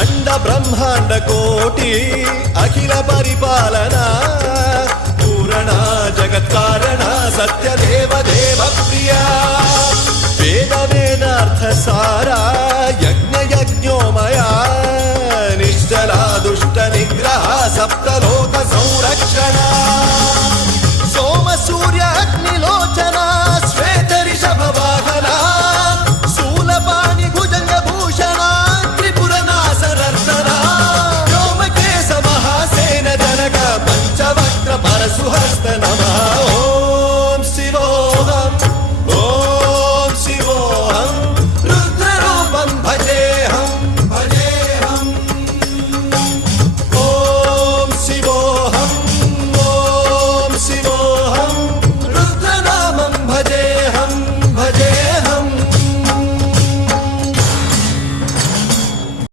अंड ब्रह्मांड कोटि अखिल परिपालना पूरणा जगत्कारणा सत्य देव देव प्रिया वेद वेदार्थ सारा